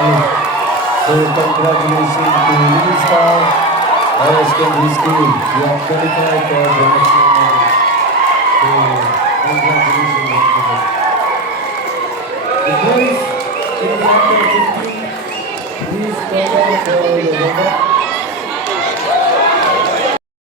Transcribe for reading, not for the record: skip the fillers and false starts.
So congratulations to Little Star Higher Secondary School. You have qualified for the next round. So congratulations once again. The boys in chapter 15, please come out for the warm-up.